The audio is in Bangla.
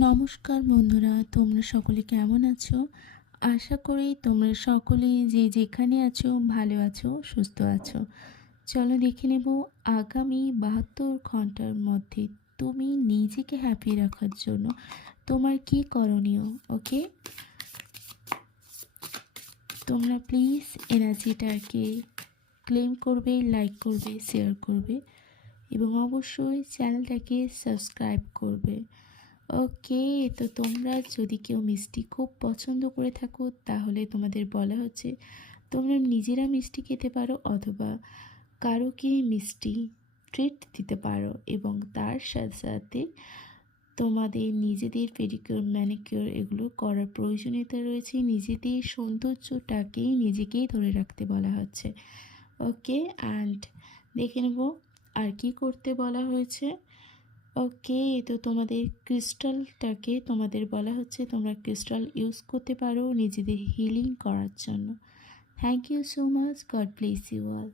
নমস্কার বন্ধুরা, তোমরা সকলে কেমন আছো? আশা করি তোমরা সকলেই যে যেখানে আছো ভালো আছো, সুস্থ আছো। চলো দেখে নেব আগামী ৭২ ঘন্টার মধ্যে তুমি নিজেকে হ্যাপি রাখার জন্য তোমার কি করণীয়। ওকে, তোমরা প্লিজ এনার্জিটাকে ক্লেম করবে, লাইক করবে, শেয়ার করবে এবং অবশ্যই চ্যানেলটাকে সাবস্ক্রাইব করবে। ওকে, তো তোমরা যদি কেউ মিষ্টি খুব পছন্দ করে থাকো তাহলে তোমাদের বলা হচ্ছে তোমরা নিজেরা মিষ্টি খেতে পারো অথবা কারোকে মিষ্টি ট্রিট দিতে পারো এবং তার সাথে সাথে তোমাদের নিজেদের পেডিকিউর ম্যানিকিউর এগুলো করার প্রয়োজনীয়তা রয়েছে। নিজেদের সৌন্দর্যটাকেই নিজেকেই ধরে রাখতে বলা হচ্ছে। ওকে, অ্যান্ড দেখে নেব আর কি করতে বলা হয়েছে। ওকে, তো তোমাদের ক্রিস্টালটাকে তোমাদের বলা হচ্ছে তোমরা ক্রিস্টাল ইউজ করতে পারো নিজেদের হিলিং করার জন্য। Thank you so much, God bless you all.